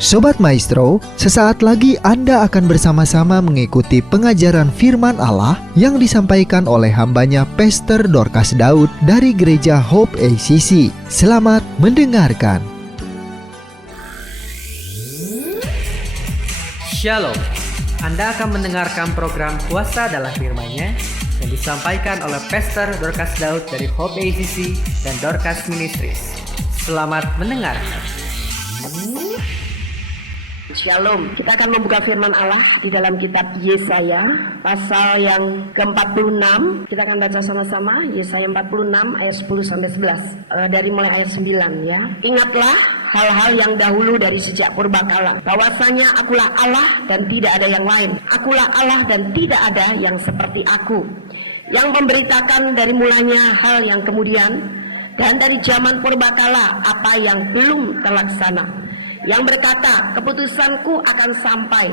Sobat Maestro, sesaat lagi Anda akan bersama-sama mengikuti pengajaran firman Allah yang disampaikan oleh hambanya Pastor Dorcas Daud dari Gereja Hope ACC. Selamat mendengarkan. Shalom, Anda akan mendengarkan program Kuasa dalam Firman-Nya yang disampaikan oleh Pastor Dorcas Daud dari Hope ACC dan Dorcas Ministries. Selamat mendengarkan. Shalom, kita akan membuka firman Allah di dalam kitab Yesaya pasal yang ke-46. Kita akan baca sama-sama Yesaya 46 ayat 10 sampai 11 dari mulai ayat 9 ya. Ingatlah hal-hal yang dahulu dari sejak purbakala, bahwasanya akulah Allah dan tidak ada yang lain. Akulah Allah dan tidak ada yang seperti aku, yang memberitakan dari mulanya hal yang kemudian, dan dari zaman purbakala apa yang belum terlaksana, yang berkata keputusanku akan sampai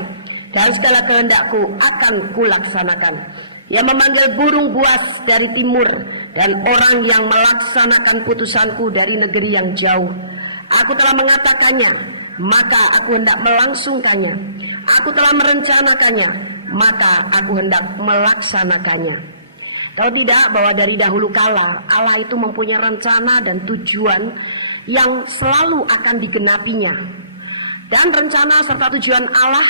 dan segala kehendakku akan kulaksanakan, yang memanggil burung buas dari timur dan orang yang melaksanakan putusanku dari negeri yang jauh. Aku telah mengatakannya, maka aku hendak melangsungkannya. Aku telah merencanakannya, maka aku hendak melaksanakannya. Tahu tidak bahwa dari dahulu kala Allah itu mempunyai rencana dan tujuan yang selalu akan digenapinya. Dan rencana serta tujuan Allah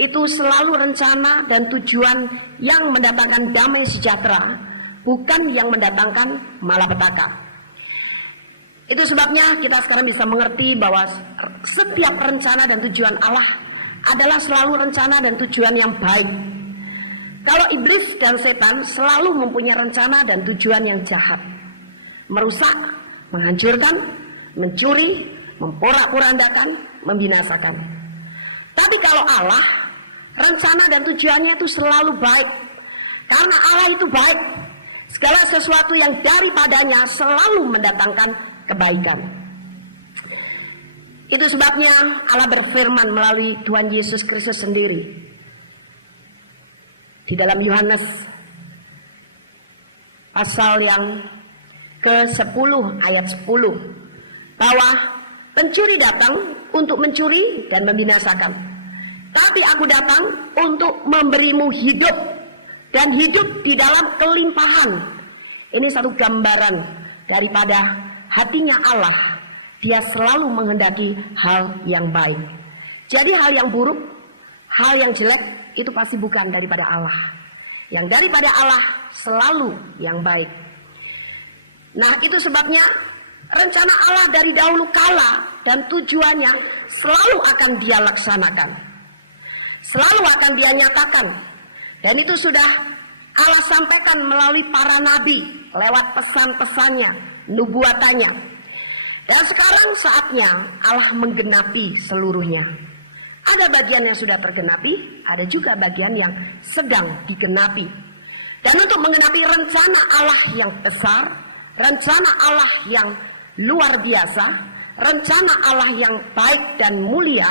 itu selalu rencana dan tujuan yang mendatangkan damai sejahtera, bukan yang mendatangkan malapetaka. Itu sebabnya kita sekarang bisa mengerti bahwa setiap rencana dan tujuan Allah adalah selalu rencana dan tujuan yang baik. Kalau iblis dan setan selalu mempunyai rencana dan tujuan yang jahat, merusak, menghancurkan, mencuri, memporak-porandakan, membinasakan. Tapi kalau Allah, rencana dan tujuannya itu selalu baik. Karena Allah itu baik, segala sesuatu yang daripadanya selalu mendatangkan kebaikan. Itu sebabnya Allah berfirman melalui Tuhan Yesus Kristus sendiri di dalam Yohanes pasal yang ke-10 ayat 10, bahwa pencuri datang untuk mencuri dan membinasakan, tapi aku datang untuk memberimu hidup, dan hidup di dalam kelimpahan. Ini satu gambaran daripada hatinya Allah. Dia selalu menghendaki hal yang baik. Jadi hal yang buruk, hal yang jelek itu pasti bukan daripada Allah. Yang daripada Allah selalu yang baik. Nah, itu sebabnya rencana Allah dari dahulu kala dan tujuannya selalu akan dia laksanakan, selalu akan dia nyatakan. Dan itu sudah Allah sampaikan melalui para nabi lewat pesan-pesannya, nubuatannya. Dan sekarang saatnya Allah menggenapi seluruhnya. Ada bagian yang sudah tergenapi, ada juga bagian yang sedang digenapi. Dan untuk menggenapi rencana Allah yang besar, rencana Allah yang luar biasa, rencana Allah yang baik dan mulia,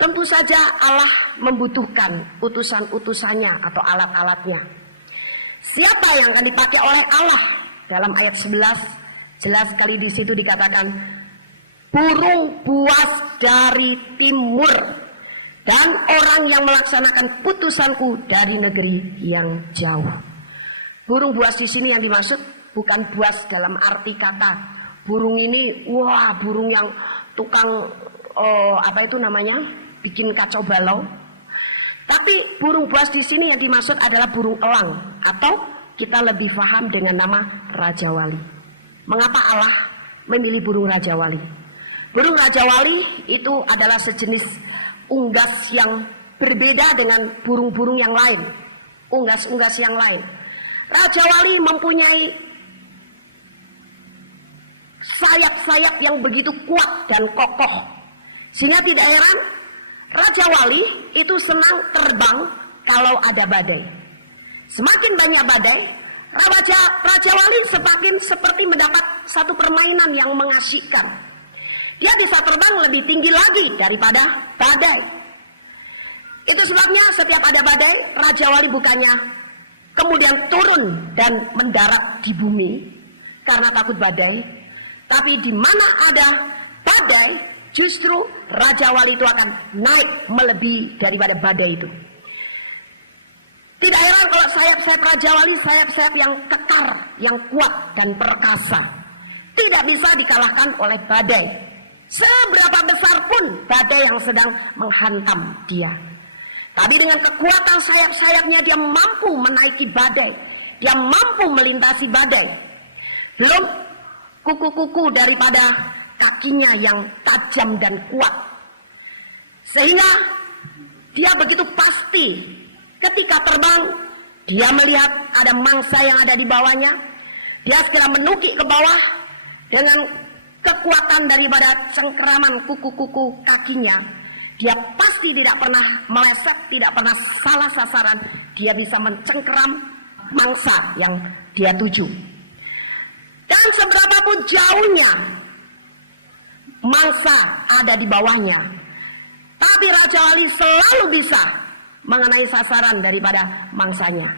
tentu saja Allah membutuhkan utusan-utusannya atau alat-alatnya. Siapa yang akan dipakai oleh Allah? Dalam ayat 11 jelas sekali di situ dikatakan, burung buas dari timur dan orang yang melaksanakan putusanku dari negeri yang jauh. Burung buas di sini yang dimaksud bukan buas dalam arti kata burung ini, wah burung yang tukang apa itu namanya, bikin kacau balau. Tapi burung buas di sini yang dimaksud adalah burung elang, atau kita lebih paham dengan nama Raja Wali. Mengapa Allah memilih burung Raja Wali? Burung Raja Wali itu adalah sejenis unggas yang berbeda dengan burung-burung yang lain, unggas-unggas yang lain. Raja Wali mempunyai sayap-sayap yang begitu kuat dan kokoh, sehingga tidak heran Raja Wali itu senang terbang kalau ada badai. Semakin banyak badai, Raja Wali semakin seperti mendapat satu permainan yang mengasyikkan. Dia bisa terbang lebih tinggi lagi daripada badai. Itu sebabnya setiap ada badai, Raja Wali bukannya kemudian turun dan mendarat di bumi karena takut badai, tapi di mana ada badai, justru Raja Wali itu akan naik melebihi daripada badai itu. Tidak heran kalau sayap-sayap Raja Wali, sayap-sayap yang kekar, yang kuat dan perkasa, tidak bisa dikalahkan oleh badai. Seberapa besar pun badai yang sedang menghantam dia, tapi dengan kekuatan sayap-sayapnya dia mampu menaiki badai, dia mampu melintasi badai. Belum kuku-kuku daripada kakinya yang tajam dan kuat, sehingga dia begitu pasti ketika terbang, dia melihat ada mangsa yang ada di bawahnya, dia segera menukik ke bawah dengan kekuatan daripada cengkeraman kuku-kuku kakinya. Dia pasti tidak pernah meleset, tidak pernah salah sasaran. Dia bisa mencengkeram mangsa yang dia tuju. Dan seberapapun jauhnya mangsa ada di bawahnya, tapi Raja Wali selalu bisa mengenai sasaran daripada mangsanya.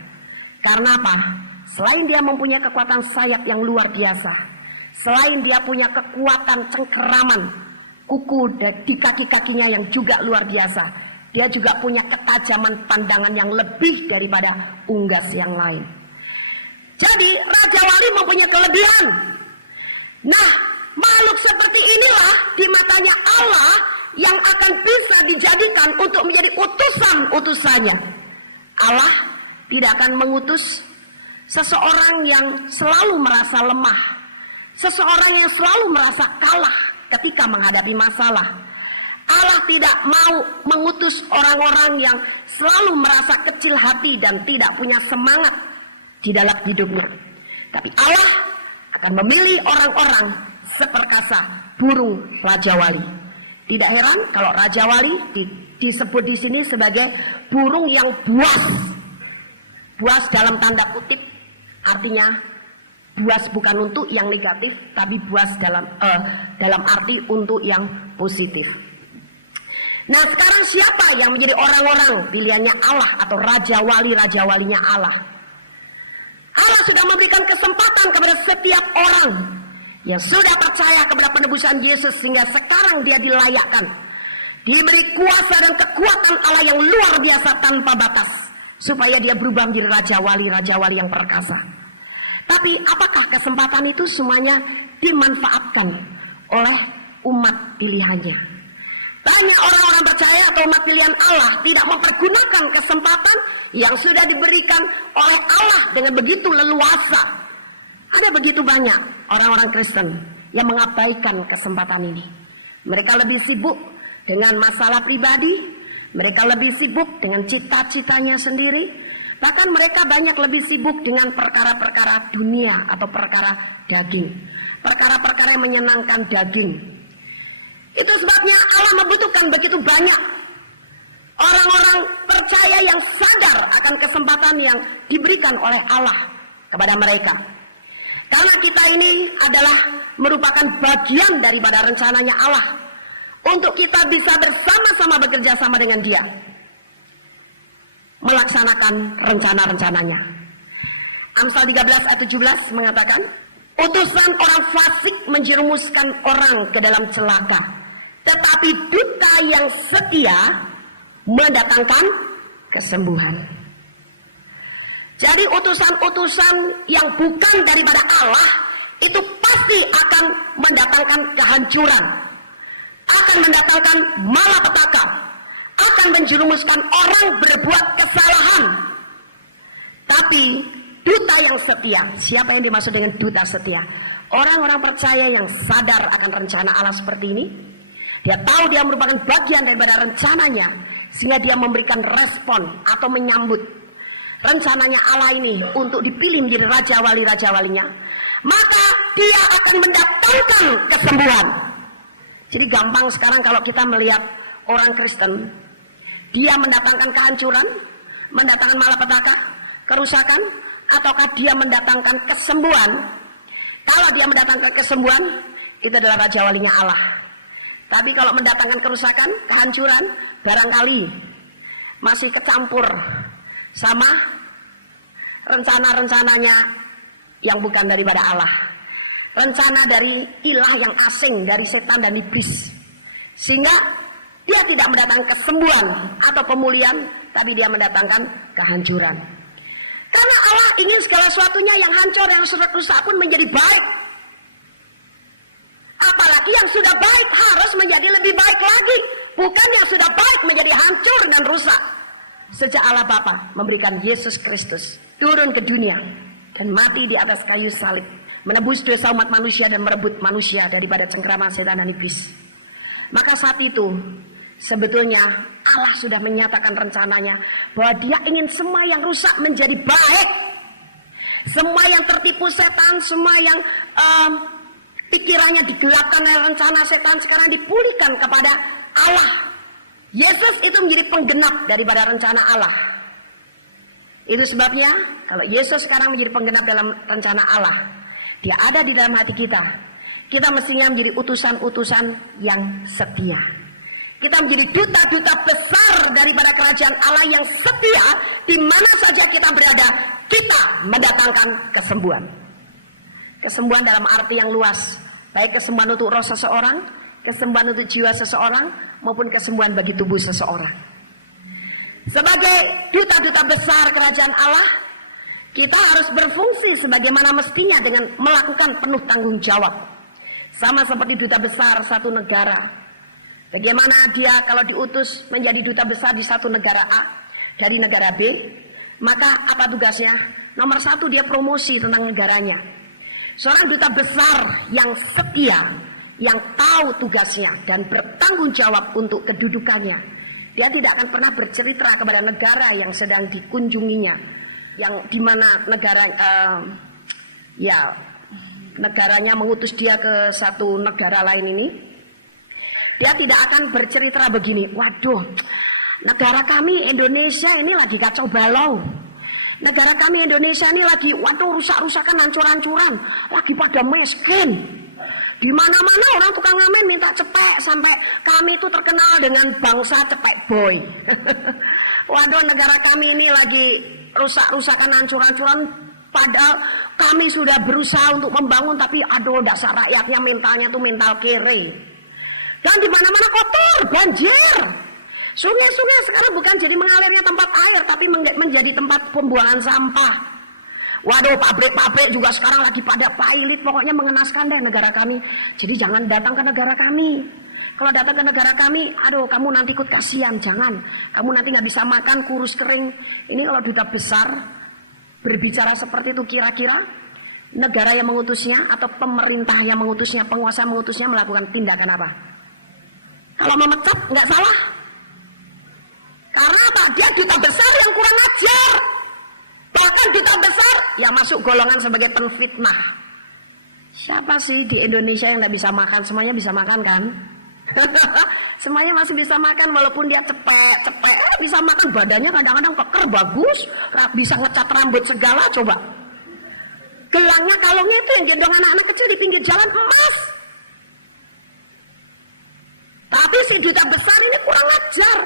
Karena apa? Selain dia mempunyai kekuatan sayap yang luar biasa, selain dia punya kekuatan cengkeraman kuku di kaki-kakinya yang juga luar biasa, dia juga punya ketajaman pandangan yang lebih daripada unggas yang lain. Jadi Raja Wali mempunyai kelebihan. Nah, makhluk seperti inilah di matanya Allah yang akan bisa dijadikan untuk menjadi utusan-utusannya. Allah tidak akan mengutus seseorang yang selalu merasa lemah, seseorang yang selalu merasa kalah ketika menghadapi masalah. Allah tidak mau mengutus orang-orang yang selalu merasa kecil hati dan tidak punya semangat di dalam hidupnya. Tapi Allah akan memilih orang-orang seperkasa burung Raja Wali. Tidak heran kalau Raja Wali disebut di sini sebagai burung yang buas. Buas dalam tanda kutip, artinya buas bukan untuk yang negatif, tapi buas dalam arti untuk yang positif. Nah, sekarang siapa yang menjadi orang-orang pilihannya Allah atau Raja Walinya Allah? Allah sudah memberikan kesempatan kepada setiap orang yang sudah percaya kepada penebusan Yesus, sehingga sekarang dia dilayakkan, diberi kuasa dan kekuatan Allah yang luar biasa tanpa batas, supaya dia berubah menjadi Raja Wali yang perkasa. Tapi apakah kesempatan itu semuanya dimanfaatkan oleh umat pilihannya? Banyak orang-orang percaya atau umat pilihan Allah tidak mempergunakan kesempatan yang sudah diberikan oleh Allah dengan begitu leluasa. Ada begitu banyak orang-orang Kristen yang mengabaikan kesempatan ini. Mereka lebih sibuk dengan masalah pribadi, mereka lebih sibuk dengan cita-citanya sendiri, bahkan mereka banyak lebih sibuk dengan perkara-perkara dunia atau perkara daging, perkara-perkara yang menyenangkan daging. Itu sebabnya Allah membutuhkan begitu banyak orang-orang percaya yang sadar akan kesempatan yang diberikan oleh Allah kepada mereka. Karena kita ini adalah merupakan bagian daripada rencananya Allah untuk kita bisa bersama-sama bekerja sama dengan Dia melaksanakan rencana-rencananya. Amsal 13 ayat 17 mengatakan, utusan orang fasik menjerumuskan orang ke dalam celaka, tetapi duta yang setia mendatangkan kesembuhan. Jadi utusan-utusan yang bukan daripada Allah itu pasti akan mendatangkan kehancuran, akan mendatangkan malapetaka, akan menjerumuskan orang berbuat kesalahan. Tapi duta yang setia, siapa yang dimaksud dengan duta setia? Orang-orang percaya yang sadar akan rencana Allah seperti ini. Dia tahu dia merupakan bagian daripada rencananya, sehingga dia memberikan respon atau menyambut rencananya Allah ini untuk dipilih menjadi Raja Walinya. Maka dia akan mendatangkan kesembuhan. Jadi gampang sekarang kalau kita melihat orang Kristen, dia mendatangkan kehancuran, mendatangkan malapetaka, kerusakan, ataukah dia mendatangkan kesembuhan? Kalau dia mendatangkan kesembuhan, itu adalah Raja Walinya Allah. Tapi kalau mendatangkan kerusakan, kehancuran, barangkali masih kecampur sama rencana-rencananya yang bukan daripada Allah. Rencana dari ilah yang asing, dari setan dan iblis. Sehingga dia tidak mendatangkan kesembuhan atau pemulihan, tapi dia mendatangkan kehancuran. Karena Allah ingin segala sesuatunya yang hancur dan rusak pun menjadi baik. Apalagi yang sudah baik harus menjadi lebih baik lagi, bukan yang sudah baik menjadi hancur dan rusak. Sejak Allah Bapa memberikan Yesus Kristus turun ke dunia dan mati di atas kayu salib, menebus dosa umat manusia dan merebut manusia daripada cengkraman setan dan iblis. Maka saat itu sebetulnya Allah sudah menyatakan rencananya bahwa Dia ingin semua yang rusak menjadi baik. Semua yang tertipu setan, semua yang pikirannya digelapkan oleh rencana setan sekarang dipulihkan kepada Allah. Yesus itu menjadi penggenap daripada rencana Allah. Itu sebabnya kalau Yesus sekarang menjadi penggenap dalam rencana Allah, Dia ada di dalam hati kita. Kita mestinya menjadi utusan-utusan yang setia. Kita menjadi duta-duta besar daripada kerajaan Allah yang setia. Di mana saja kita berada, kita mendatangkan kesembuhan. Kesembuhan dalam arti yang luas, baik kesembuhan untuk roh seseorang, kesembuhan untuk jiwa seseorang, maupun kesembuhan bagi tubuh seseorang. Sebagai duta-duta besar kerajaan Allah, kita harus berfungsi sebagaimana mestinya dengan melakukan penuh tanggung jawab. Sama seperti duta besar satu negara. Bagaimana dia kalau diutus menjadi duta besar di satu negara A dari negara B, maka apa tugasnya? Nomor satu, dia promosi tentang negaranya. Seorang duta besar yang setia, yang tahu tugasnya dan bertanggung jawab untuk kedudukannya, dia tidak akan pernah bercerita kepada negara yang sedang dikunjunginya, yang dimana negaranya mengutus dia ke satu negara lain ini. Dia tidak akan bercerita begini, waduh, negara kami Indonesia ini lagi kacau balau. Negara kami Indonesia ini lagi, waduh, rusak-rusakan, hancur-hancuran, lagi pada miskin. Di mana-mana orang tukang ngamen minta cepek, sampai kami itu terkenal dengan bangsa cepek boy. Waduh, negara kami ini lagi rusak-rusakan, hancur-hancuran, padahal kami sudah berusaha untuk membangun, tapi aduh, dasar rakyatnya mentalnya tuh mental kere. Dan di mana-mana kotor, banjir. Sungai-sungai sekarang bukan jadi mengalirnya tempat air, tapi menjadi tempat pembuangan sampah. Waduh, pabrik-pabrik juga sekarang lagi pada pilot, pokoknya mengenaskan deh negara kami. Jadi jangan datang ke negara kami. Kalau datang ke negara kami, aduh, kamu nanti ikut kasihan, jangan. Kamu nanti nggak bisa makan, kurus kering. Ini kalau duta besar berbicara seperti itu, kira-kira negara yang mengutusnya atau pemerintah yang mengutusnya, penguasa yang mengutusnya melakukan tindakan apa? Kalau memecat nggak salah. Karena apa? Dia duta besar yang kurang ajar. Bahkan duta besar yang masuk golongan sebagai penfitnah. Siapa sih di Indonesia yang nggak bisa makan? Semuanya bisa makan kan? Semuanya masih bisa makan walaupun dia cepet. Bisa makan, badannya kadang-kadang keker bagus, bisa ngecat rambut segala. Coba gelangnya, kalungnya itu yang gendong anak-anak kecil di pinggir jalan emas. Tapi si duta besar ini kurang ajar.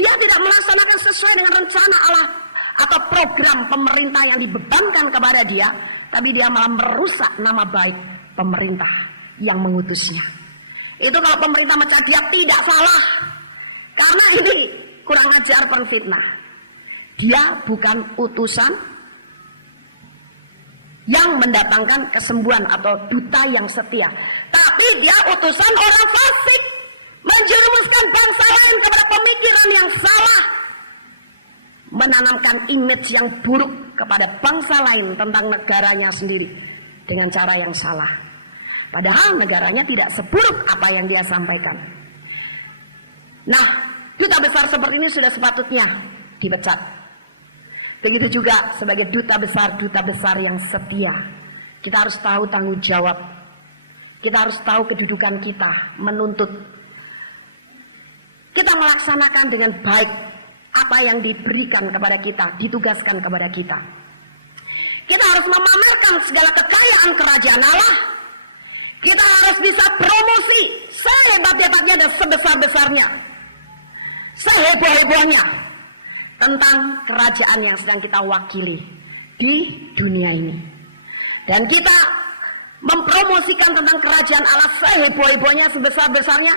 Dia tidak melaksanakan sesuai dengan rencana Allah atau program pemerintah yang dibebankan kepada dia, tapi dia malah merusak nama baik pemerintah yang mengutusnya. Itu kalau pemerintah mecat dia tidak salah, karena ini kurang ajar, penfitnah. Dia bukan utusan yang mendatangkan kesembuhan atau duta yang setia, tapi dia utusan orang fasik, menjerumuskan bangsa lain kepada pemikiran yang salah, menanamkan image yang buruk kepada bangsa lain tentang negaranya sendiri dengan cara yang salah. Padahal negaranya tidak seburuk apa yang dia sampaikan. Nah, duta besar seperti ini sudah sepatutnya dipecat. Begitu juga sebagai duta besar yang setia. Kita harus tahu tanggung jawab. Kita harus tahu kedudukan kita, menuntut. Kita melaksanakan dengan baik apa yang diberikan kepada kita, ditugaskan kepada kita. Kita harus memamerkan segala kekayaan kerajaan Allah. Kita harus bisa promosi sehebat-hebatnya dan sebesar-besarnya, seheboh-hebohnya tentang kerajaan yang sedang kita wakili di dunia ini. Dan kita mempromosikan tentang kerajaan Allah seheboh-hebohnya, sebesar-besarnya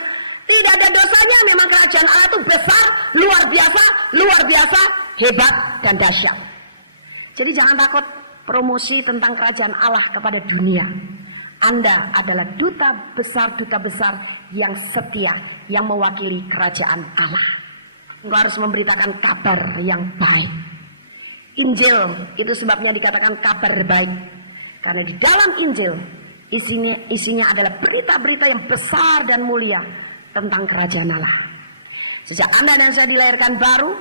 tidak ada dosanya. Memang kerajaan Allah itu besar, luar biasa, hebat dan dahsyat. Jadi jangan takut promosi tentang kerajaan Allah kepada dunia. Anda adalah duta besar yang setia, yang mewakili kerajaan Allah. Engkau harus memberitakan kabar yang baik. Injil itu sebabnya dikatakan kabar baik, karena di dalam Injil isinya adalah berita-berita yang besar dan mulia tentang kerajaan Allah. Sejak Anda dan saya dilahirkan baru,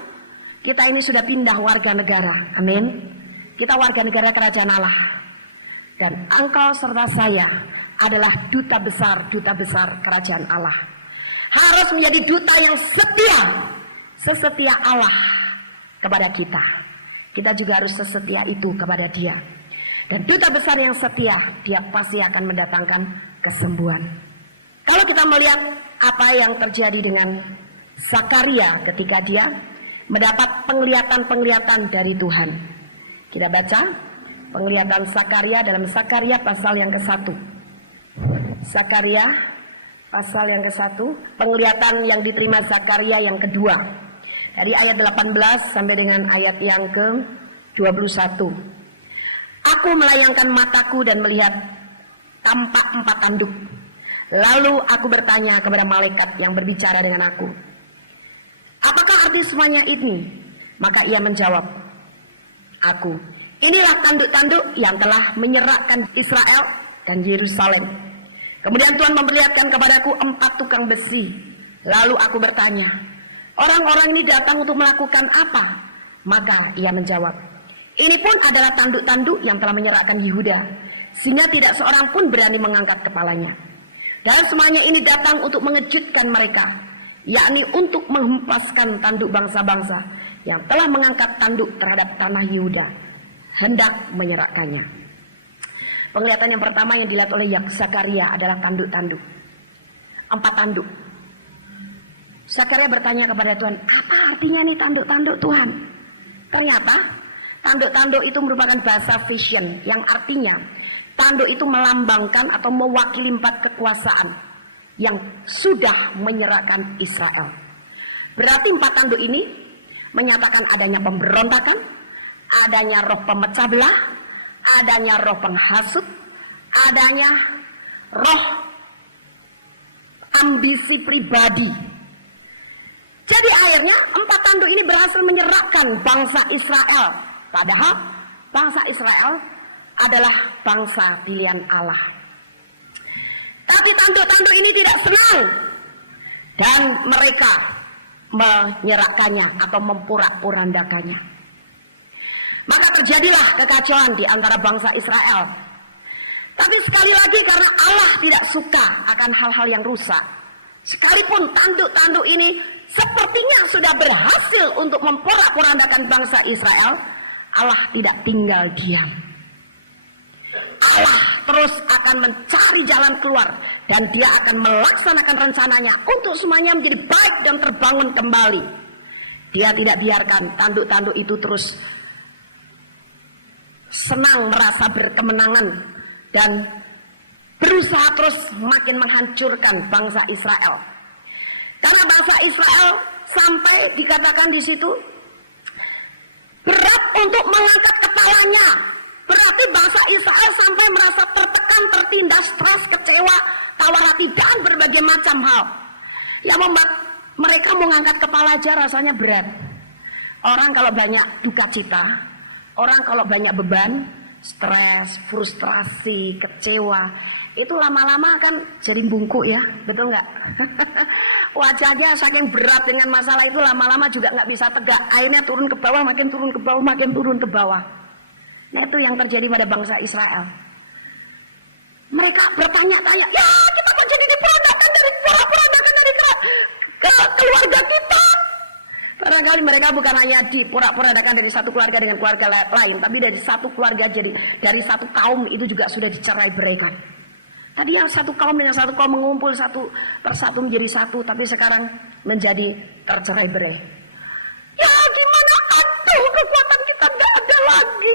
kita ini sudah pindah warga negara. Amin. Kita warga negara kerajaan Allah. Dan engkau serta saya adalah duta besar kerajaan Allah. Harus menjadi duta yang sesetia Allah kepada kita. Kita juga harus sesetia itu kepada Dia. Dan duta besar yang setia, dia pasti akan mendatangkan kesembuhan. Kalau kita melihat apa yang terjadi dengan Zakaria ketika dia mendapat penglihatan dari Tuhan. Kita baca penglihatan Zakaria dalam Zakaria pasal yang ke-1. Zakaria pasal yang ke-1, penglihatan yang diterima Zakaria yang kedua. Dari ayat 18 sampai dengan ayat yang ke-21. Aku melayangkan mataku dan melihat tampak 4 tanduk. Lalu aku bertanya kepada malaikat yang berbicara dengan aku, apakah arti semuanya ini? Maka ia menjawab aku, inilah tanduk-tanduk yang telah menyerahkan Israel dan Yerusalem. Kemudian Tuhan memperlihatkan kepadaku 4 tukang besi. Lalu aku bertanya, orang-orang ini datang untuk melakukan apa? Maka ia menjawab, ini pun adalah tanduk-tanduk yang telah menyerahkan Yehuda, sehingga tidak seorang pun berani mengangkat kepalanya. Dan semuanya ini datang untuk mengejutkan mereka, yakni untuk menghempaskan tanduk bangsa-bangsa yang telah mengangkat tanduk terhadap tanah Yehuda, hendak menyerahkannya. Penglihatan yang pertama yang dilihat oleh Zakaria adalah tanduk-tanduk. 4 tanduk. Zakaria bertanya kepada Tuhan, apa artinya nih tanduk-tanduk Tuhan? Ternyata tanduk-tanduk itu merupakan bahasa vision, yang artinya tanduk itu melambangkan atau mewakili 4 kekuasaan yang sudah menyerahkan Israel. Berarti 4 tanduk ini menyatakan adanya pemberontakan, adanya roh pemecah belah, adanya roh penghasut, adanya roh ambisi pribadi. Jadi akhirnya 4 tanduk ini berhasil menyerahkan bangsa Israel. Padahal bangsa Israel adalah bangsa pilihan Allah. Tapi tanduk-tanduk ini tidak senang dan mereka menyerahkannya atau memporak-porandakannya. Maka terjadilah kekacauan di antara bangsa Israel. Tapi sekali lagi karena Allah tidak suka akan hal-hal yang rusak, sekalipun tanduk-tanduk ini sepertinya sudah berhasil untuk memporak-porandakan bangsa Israel, Allah tidak tinggal diam. Allah terus akan mencari jalan keluar dan dia akan melaksanakan rencananya untuk semuanya menjadi baik dan terbangun kembali. Dia tidak biarkan tanduk-tanduk itu terus senang merasa berkemenangan dan berusaha terus makin menghancurkan bangsa Israel. Karena bangsa Israel sampai dikatakan di situ berat untuk mengangkat kepalanya. Berarti bangsa Israel sampai merasa tertekan, tertindas, stres, kecewa, tawar hati dan berbagai macam hal yang membuat mereka mau ngangkat kepala aja rasanya berat. Orang kalau banyak duka cita, orang kalau banyak beban, stres, frustrasi, kecewa, itu lama-lama kan jadi bungkuk ya, betul nggak? Wajahnya saking berat dengan masalah itu lama-lama juga nggak bisa tegak. Akhirnya turun ke bawah, makin turun ke bawah, makin turun ke bawah. Nah itu yang terjadi pada bangsa Israel. Mereka bertanya-tanya, ya kita kok jadi diperandakan dari keluarga kita. Barangkali mereka bukan hanya diporak-porandakan dari satu keluarga dengan keluarga lain, tapi dari satu keluarga jadi dari satu kaum itu juga sudah dicerai-beraikan. Tadi yang satu kaum dengan satu kaum mengumpul satu persatu menjadi satu, tapi sekarang menjadi tercerai-berai. Ya gimana? Aduh, kekuatan kita gak ada lagi.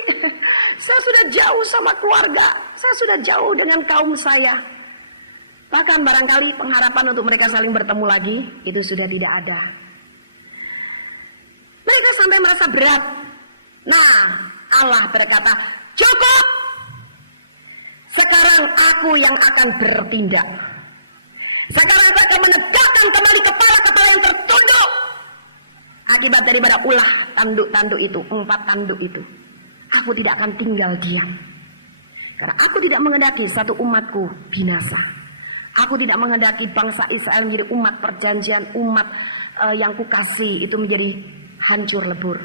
Saya sudah jauh sama keluarga, saya sudah jauh dengan kaum saya. Bahkan barangkali pengharapan untuk mereka saling bertemu lagi itu sudah tidak ada. Mereka sampai merasa berat. Nah, Allah berkata, cukup. Sekarang aku yang akan bertindak. Sekarang saya akan menegakkan kembali kepala-kepala yang tertunduk. Akibat daripada ulah tanduk-tanduk itu, 4 tanduk itu. Aku tidak akan tinggal diam. Karena aku tidak menghendaki satu umatku binasa. Aku tidak menghendaki bangsa Israel menjadi umat perjanjian, umat yang kukasih itu menjadi hancur lebur.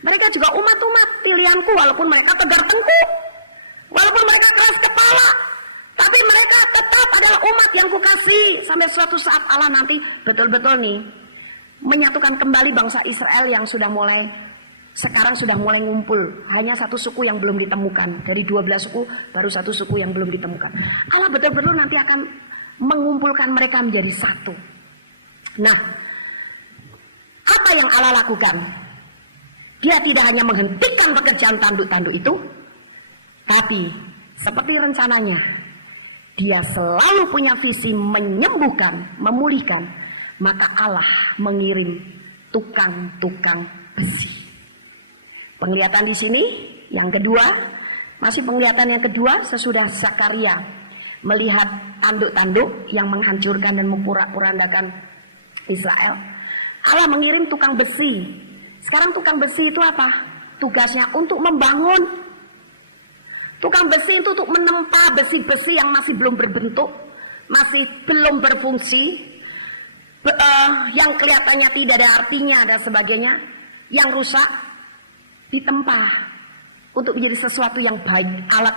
Mereka juga umat-umat pilihanku, walaupun mereka tegar tengkuk, walaupun mereka keras kepala, tapi mereka tetap adalah umat yang kukasih. Sampai suatu saat Allah nanti betul-betul nih menyatukan kembali bangsa Israel yang sekarang sudah mulai ngumpul. Hanya satu suku yang belum ditemukan. Dari 12 suku baru satu suku yang belum ditemukan. Allah betul-betul nanti akan mengumpulkan mereka menjadi satu. Nah, apa yang Allah lakukan? Dia tidak hanya menghentikan pekerjaan tanduk-tanduk itu, tapi seperti rencananya, dia selalu punya visi menyembuhkan, memulihkan. Maka Allah mengirim tukang-tukang besi. Penglihatan di sini yang kedua, masih penglihatan yang kedua sesudah Zakaria melihat tanduk-tanduk yang menghancurkan dan memporak-porandakan Israel. Allah mengirim tukang besi. Sekarang tukang besi itu apa? Tugasnya untuk membangun. Tukang besi itu untuk menempa besi-besi yang masih belum berbentuk, masih belum berfungsi, yang kelihatannya tidak ada artinya dan sebagainya, yang rusak ditempa untuk menjadi sesuatu yang baik, alat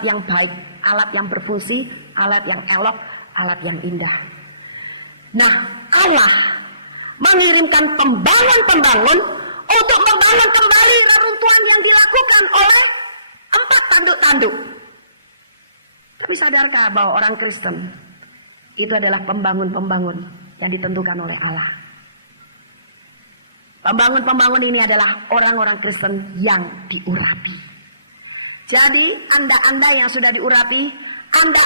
yang berfungsi, alat yang elok, alat yang indah. Nah, Allah mengirimkan pembangun-pembangun untuk membangun kembali reruntuhan yang dilakukan oleh 4 tanduk-tanduk. Tapi sadarkah bahwa orang Kristen itu adalah pembangun-pembangun yang ditentukan oleh Allah? Pembangun-pembangun ini adalah orang-orang Kristen yang diurapi. Jadi Anda yang sudah diurapi, Anda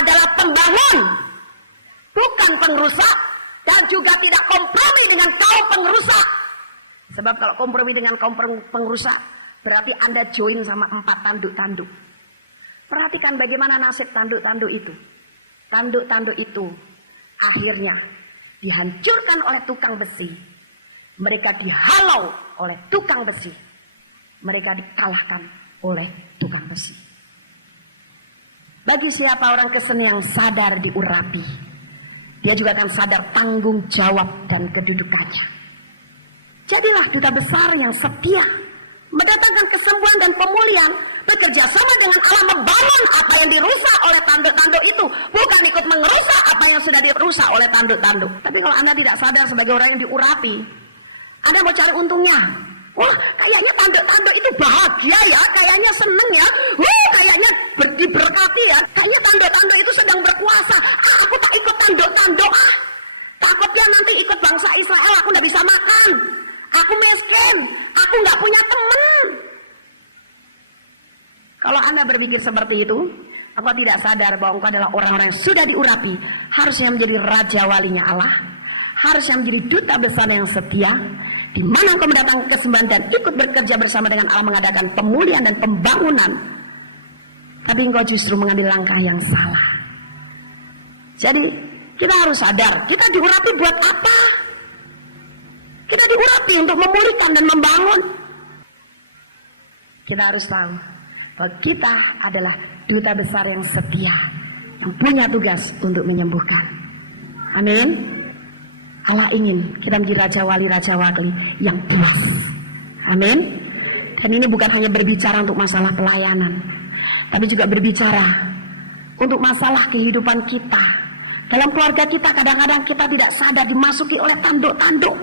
adalah pembangun, bukan pengrusak, dan juga tidak kompromi dengan kaum pengrusak. Sebab kalau kompromi dengan kaum pengrusak, berarti Anda join sama 4 tanduk-tanduk. Perhatikan bagaimana nasib tanduk-tanduk itu. Tanduk-tanduk itu akhirnya dihancurkan oleh tukang besi. Mereka dihalau oleh tukang besi. Mereka dikalahkan oleh tukang besi. Bagi siapa orang Kristen yang sadar diurapi, dia juga akan sadar tanggung jawab dan kedudukannya. Jadilah duta besar yang setia, mendatangkan kesembuhan dan pemulihan, bekerja sama dengan Allah membangun apa yang dirusak oleh tanduk-tanduk itu, bukan ikut mengerusak apa yang sudah dirusak oleh tanduk-tanduk. Tapi kalau Anda tidak sadar sebagai orang yang diurapi, Anda mau cari untungnya. Wah, kayaknya tanduk-tanduk itu bahagia ya, kayaknya seneng ya, kayaknya diberkati ya, kayaknya tanduk-tanduk itu sedang berkuasa. Aku tak ikut tanduk-tanduk, takutnya nanti ikut bangsa Israel aku nggak bisa makan, aku miskin, aku nggak punya teman. Kalau Anda berpikir seperti itu, aku tidak sadar bahwa engkau adalah orang-orang yang sudah diurapi, harusnya menjadi raja walinya Allah, harusnya menjadi duta besar yang setia, di mana engkau mendatangkan kesembuhan dan ikut bekerja bersama dengan Allah mengadakan pemulihan dan pembangunan. Tapi engkau justru mengambil langkah yang salah. Jadi kita harus sadar, kita diurapi buat apa? Kita diurapi untuk memulihkan dan membangun. Kita harus tahu bahwa kita adalah duta besar yang setia, yang punya tugas untuk menyembuhkan. Amin. Allah ingin kita menjadi raja wali yang puas. Amin. Dan ini bukan hanya berbicara untuk masalah pelayanan, tapi juga berbicara untuk masalah kehidupan kita. Dalam keluarga kita kadang-kadang kita tidak sadar dimasuki oleh tanduk-tanduk,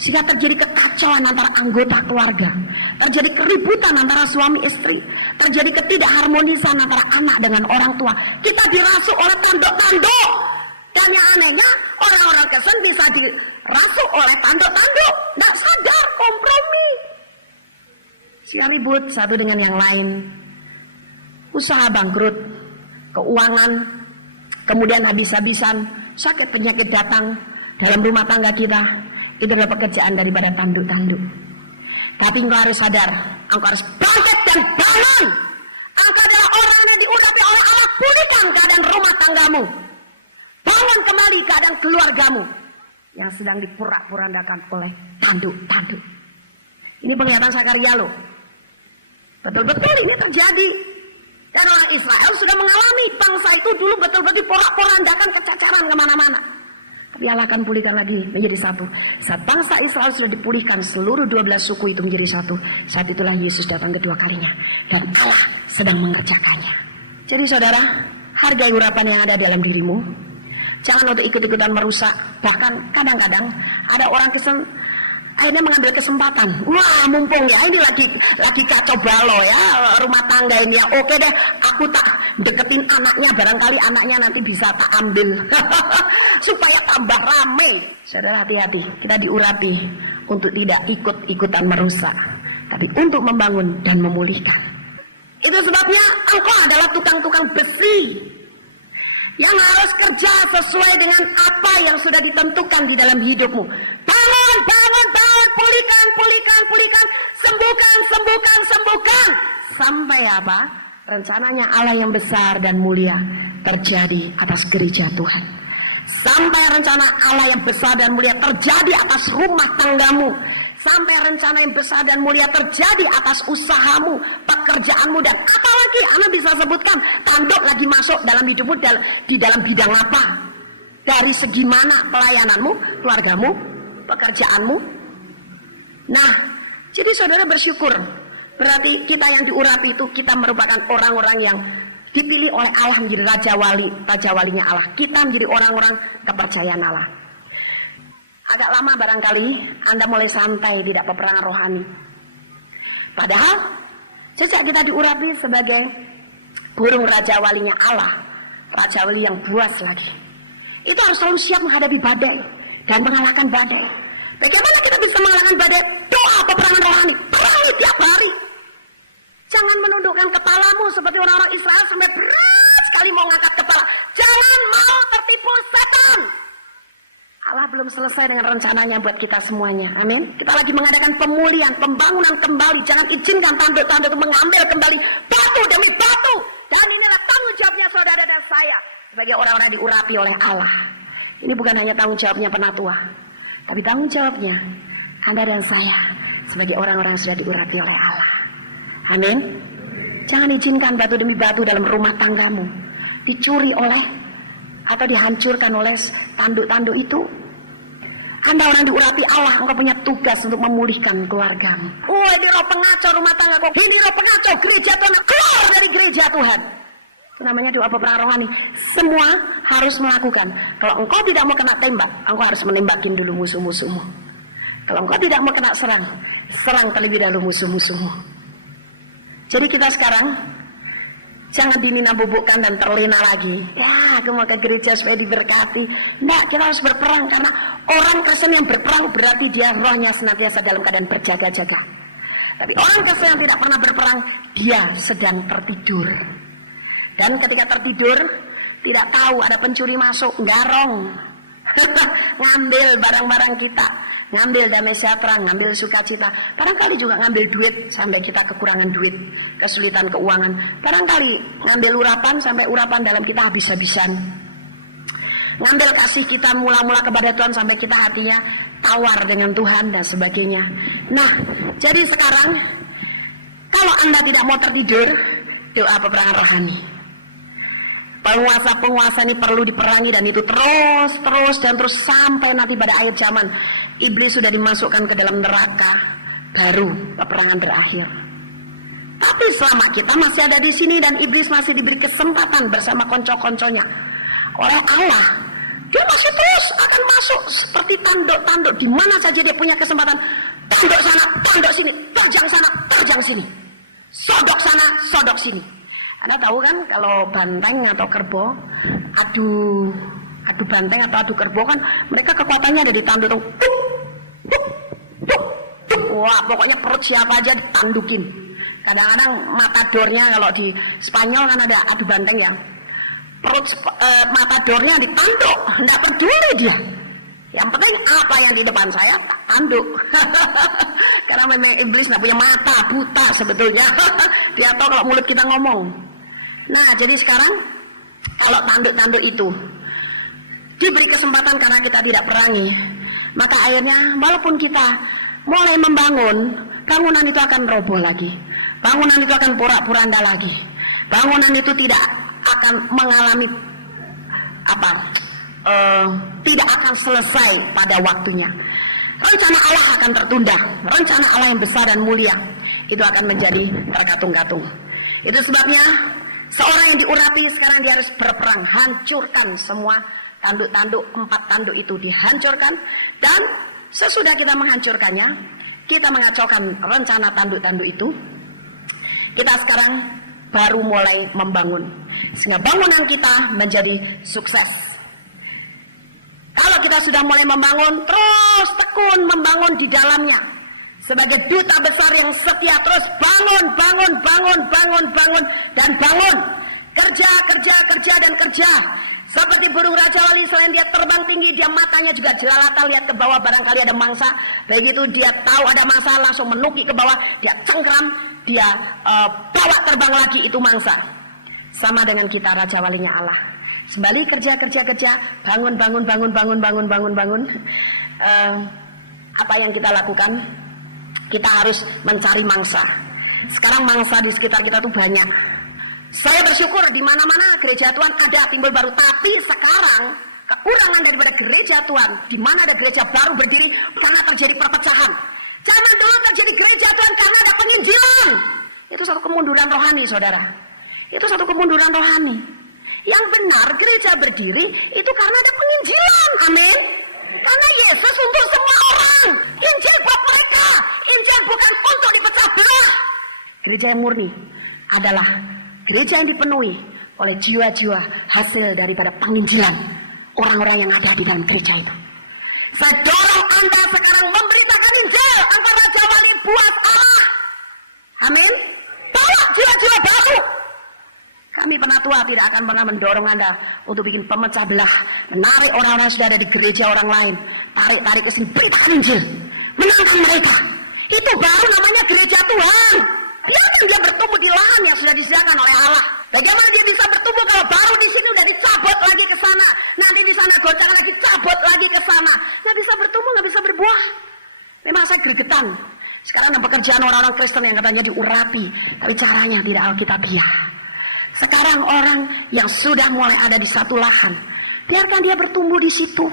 sehingga terjadi kekacauan antara anggota keluarga, terjadi keributan antara suami istri, terjadi ketidakharmonisan antara anak dengan orang tua. Kita dirasuk oleh tanduk-tanduk. Dan yang anehnya, orang-orang Kristen bisa dirasuk oleh tanduk-tanduk, nggak sadar, kompromi. Sehingga ribut satu dengan yang lain, usaha bangkrut, keuangan kemudian habis-habisan sakit penyakit datang dalam rumah tangga kita, itu adalah pekerjaan daripada tanduk-tanduk. Tapi engkau harus sadar, engkau harus bangkit dan bangun. Engkau adalah orang yang diurapi oleh Allah. Pulihkan keadaan rumah tanggamu, bangun kembali keadaan keluargamu yang sedang diporak-porandakan oleh tanduk-tanduk. Ini penglihatan Zakaria loh. Betul-betul ini terjadi. Dan orang Israel sudah mengalami bangsa itu dulu betul-betul diporak-porandakan, kecacaran kemana-mana. Tapi Allah akan pulihkan lagi menjadi satu. Saat bangsa Israel sudah dipulihkan, seluruh 12 suku itu menjadi satu. Saat itulah Yesus datang kedua kalinya. Dan Allah sedang mengerjakannya. Jadi saudara, hargai urapan yang ada dalam dirimu. Jangan untuk ikut-ikutan merusak. Bahkan kadang-kadang ada orang akhirnya mengambil kesempatan. Wah, mumpung ya ini lagi kacau balau ya rumah tangga ini ya. Oke deh, aku tak deketin anaknya, barangkali anaknya nanti bisa tak ambil supaya tambah rame. Saudara, hati-hati, kita diurapi untuk tidak ikut-ikutan merusak, tapi untuk membangun dan memulihkan. Itu sebabnya engkau adalah tukang-tukang besi yang harus kerja sesuai dengan apa yang sudah ditentukan di dalam hidupmu. Bangun, pulihkan, sembuhkan. Sampai apa? Rencananya Allah yang besar dan mulia terjadi atas gereja Tuhan. Sampai rencana Allah yang besar dan mulia terjadi atas rumah tanggamu. Sampai rencana yang besar dan mulia terjadi atas usahamu, pekerjaanmu, dan apalagi Anda bisa sebutkan tanduk lagi masuk dalam hidupmu di dalam bidang apa? Dari segi mana pelayananmu, keluargamu, pekerjaanmu? Nah, jadi saudara bersyukur. Berarti kita yang diurapi itu kita merupakan orang-orang yang dipilih oleh Allah menjadi raja walinya Allah. Kita menjadi orang-orang kepercayaan Allah. Agak lama barangkali Anda mulai santai, tidak peperangan rohani. Padahal sejak kita diurapi sebagai burung raja walinya Allah, raja wali yang buas lagi, itu harus selalu siap menghadapi badai dan mengalahkan badai. Bagaimana kita bisa mengalahkan badai? Doa peperangan rohani, perangi tiap hari. Jangan menundukkan kepalamu seperti orang-orang Israel sampai berat sekali mau ngangkat kepala. Jangan mau tertipu setan. Allah belum selesai dengan rencananya buat kita semuanya. Amin. Kita lagi mengadakan pemulihan, pembangunan kembali. Jangan izinkan tanduk-tanduk itu mengambil kembali batu demi batu. Dan inilah tanggung jawabnya saudara dan saya sebagai orang-orang diurapi oleh Allah. Ini bukan hanya tanggung jawabnya penatua, tapi tanggung jawabnya Anda dan saya sebagai orang-orang yang sudah diurapi oleh Allah. Amin. Jangan izinkan batu demi batu dalam rumah tanggamu dicuri oleh atau dihancurkan oleh tanduk-tanduk itu. Anda orang diurapi Allah, engkau punya tugas untuk memulihkan keluargamu. Oh, ini roh pengacau rumah tangga kok. Ini roh pengacau gereja Tuhan, keluar dari gereja Tuhan. Itu namanya doa peperangan rohani. Semua harus melakukan. Kalau engkau tidak mau kena tembak, engkau harus menembakin dulu musuh-musuhmu. Kalau engkau tidak mau kena serang terlebih dahulu musuh-musuhmu. Jadi kita sekarang jangan dinina bubukkan dan terlena lagi. Ya, aku mau ke gereja supaya diberkati. Nah, kita harus berperang, karena orang Kristen yang berperang berarti dia rohnya senantiasa dalam keadaan berjaga-jaga. Tapi orang Kristen yang tidak pernah berperang, dia sedang tertidur. Dan ketika tertidur, tidak tahu ada pencuri masuk, garong, ngambil barang-barang kita, ngambil damai sejahtera, ngambil sukacita. Barangkali juga ngambil duit sampai kita kekurangan duit, kesulitan keuangan. Barangkali ngambil urapan sampai urapan dalam kita habis-habisan. Ngambil kasih kita mula-mula kepada Tuhan sampai kita hatinya tawar dengan Tuhan dan sebagainya. Nah, jadi sekarang kalau Anda tidak mau tertidur, doa peperangan rohani. Penguasa-penguasa ini perlu diperangi, dan itu terus sampai nanti pada akhir zaman iblis sudah dimasukkan ke dalam neraka, baru peperangan berakhir. Tapi selama kita masih ada di sini dan iblis masih diberi kesempatan bersama konco-konconya oleh Allah, dia masih terus akan masuk seperti tanduk-tanduk. Di mana saja dia punya kesempatan, tanduk sana, tanduk sini, terjang sana, terjang sini, sodok sana, sodok sini. Anda tahu kan kalau banteng atau kerbau adu banteng atau adu kerbau kan, mereka kekuatannya ada di tanduk. Wah, pokoknya perut siapa aja ditandukin. Kadang-kadang matadornya kalau di Spanyol kan ada adu banteng ya. perut matadornya ditanduk, tidak peduli dia. Yang penting apa yang di depan saya tak tanduk. Karena memang iblis tidak punya mata, buta sebetulnya. Dia tahu kalau mulut kita ngomong. Nah, jadi sekarang kalau tanduk-tanduk itu diberi kesempatan karena kita tidak perangi, maka akhirnya walaupun kita mulai membangun, bangunan itu akan roboh lagi. Bangunan itu akan porak-poranda lagi. Bangunan itu tidak akan mengalami tidak akan selesai pada waktunya. Rencana Allah akan tertunda. Rencana Allah yang besar dan mulia itu akan menjadi terkatung-katung. Itu sebabnya seorang yang diurapi sekarang dia harus berperang, hancurkan semua tanduk-tanduk, 4 tanduk itu dihancurkan. Dan sesudah kita menghancurkannya, kita mengacaukan rencana tanduk-tanduk itu, kita sekarang baru mulai membangun sehingga bangunan kita menjadi sukses. Kalau kita sudah mulai membangun, terus tekun membangun di dalamnya sebagai duta besar yang setia, terus bangun dan bangun, kerja dan kerja. Seperti burung Raja Wali, selain dia terbang tinggi, dia matanya juga jelalatan lihat ke bawah, barangkali ada mangsa. Begitu dia tahu ada mangsa, langsung menuki ke bawah, dia cengkram, dia bawa terbang lagi itu mangsa. Sama dengan kita, Raja Walinya Allah. Sembali kerja, bangun. Apa yang kita lakukan? Kita harus mencari mangsa. Sekarang mangsa di sekitar kita tuh banyak. Saya bersyukur di mana-mana gereja Tuhan ada timbul baru, tapi sekarang kekurangan daripada gereja Tuhan, di mana ada gereja baru berdiri karena terjadi perpecahan. Zaman dulu terjadi gereja Tuhan karena ada penginjilan. Itu satu kemunduran rohani, saudara. Itu satu kemunduran rohani. Yang benar gereja berdiri itu karena ada penginjilan. Amin. Karena Yesus untuk semua orang. Injil buat mereka. Injil bukan untuk dipecah belah. Gereja yang murni adalah gereja yang dipenuhi oleh jiwa-jiwa hasil daripada penginjilan orang-orang yang ada di dalam gereja itu. Saya dorong Anda sekarang memberitakan Injil angkat Raja Wali buat Allah. Amin. Bawa jiwa-jiwa baru. Kami penatua tidak akan pernah mendorong Anda untuk bikin pemecah belah, menarik orang-orang yang sudah ada di gereja orang lain, tarik ke sini, beritakan Injil, menangkan mereka. Itu baru namanya gereja Tuhan. Biarkan dia bertumbuh di lahan yang sudah disediakan oleh Allah. Bagaimana dia bisa bertumbuh kalau baru di sini udah dicabut lagi ke sana, nanti di sana goncang lagi, cabut lagi ke sana, nggak bisa bertumbuh, nggak bisa berbuah. Memang saya gregetan. Sekarang ada pekerjaan orang-orang Kristen yang katanya diurapi, tapi caranya tidak alkitabiah. Sekarang orang yang sudah mulai ada di satu lahan, biarkan dia bertumbuh di situ,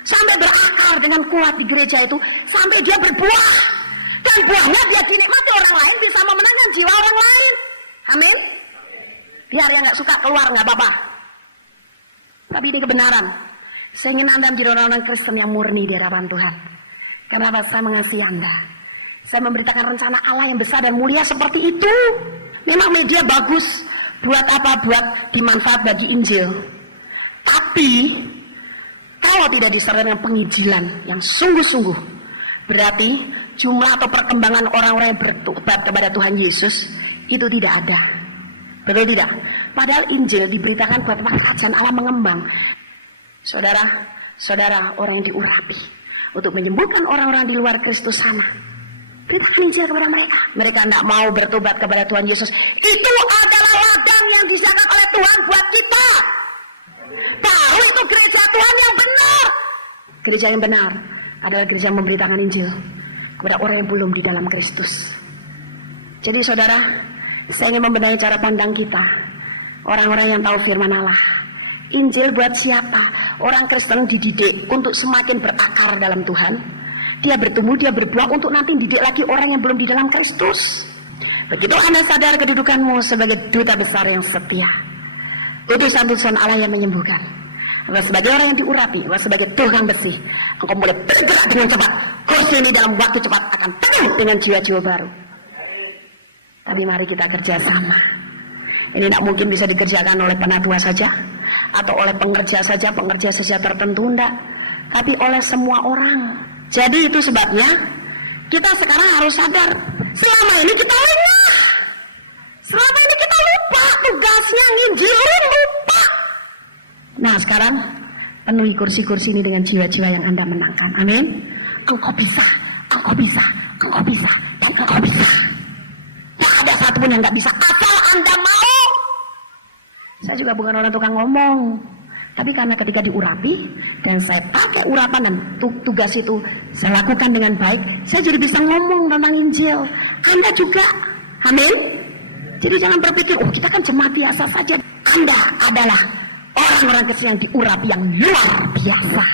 sampai berakar dengan kuat di gereja itu, sampai dia berbuah. Dan buahnya dia dinikmati orang lain, bisa memenangkan jiwa orang lain. Amin. Biar yang gak suka keluar gak apa-apa. Tapi ini kebenaran. Saya ingin Anda menjadi orang-orang Kristen yang murni di hadapan Tuhan. Kenapa saya mengasihi Anda? Saya memberitakan rencana Allah yang besar dan mulia seperti itu. Memang media bagus. Buat apa? Buat dimanfaat bagi Injil. Tapi kalau tidak disertai dengan penginjilan yang sungguh-sungguh, berarti jumlah atau perkembangan orang-orang yang bertobat kepada Tuhan Yesus itu tidak ada. Betul tidak? Padahal Injil diberitakan buat kerajaan Allah mengembang. Saudara, orang yang diurapi untuk menyembuhkan orang-orang di luar Kristus sana, beritakan Injil kepada mereka. Mereka tidak mau bertobat kepada Tuhan Yesus. Itu adalah ladang yang disediakan oleh Tuhan buat kita. Baru itu gereja Tuhan yang benar. Gereja yang benar adalah gereja yang memberitakan Injil kepada orang yang belum di dalam Kristus. Jadi saudara, saya ingin membenahi cara pandang kita, orang-orang yang tahu firman Allah. Injil buat siapa? Orang Kristen dididik untuk semakin berakar dalam Tuhan. Dia bertumbuh, dia berbuah untuk nanti didik lagi orang yang belum di dalam Kristus. Begitu Anda sadar kedudukanmu sebagai duta besar yang setia, utusan-utusan Allah yang menyembuhkan, Engkau sebagai orang yang diurapi, engkau sebagai tukang besi, engkau mulai bergerak dengan cepat. Kursi ini dalam waktu cepat akan penuh dengan jiwa-jiwa baru. Tapi mari kita kerjasama. Ini tidak mungkin bisa dikerjakan oleh penatua saja, atau oleh pengerja saja tertentu, enggak, tapi oleh semua orang. Jadi itu sebabnya kita sekarang harus sadar, selama ini kita lengah, selama ini kita lupa tugasnya nginjilin, lupa. Nah sekarang penuhi kursi-kursi ini dengan jiwa-jiwa yang Anda menangkan. Amin. Engkau bisa, engkau bisa, engkau bisa, dan engkau bisa. Tak ada satupun yang gak bisa asal Anda mau. Saya juga bukan orang tukang ngomong, tapi karena ketika diurapi dan saya pakai urapan dan tugas itu saya lakukan dengan baik, saya jadi bisa ngomong tentang Injil. Anda juga, amin. Jadi jangan berpikir, oh kita kan jemaat biasa saja. Anda adalah orang-orang kecil yang diurapi yang luar biasa.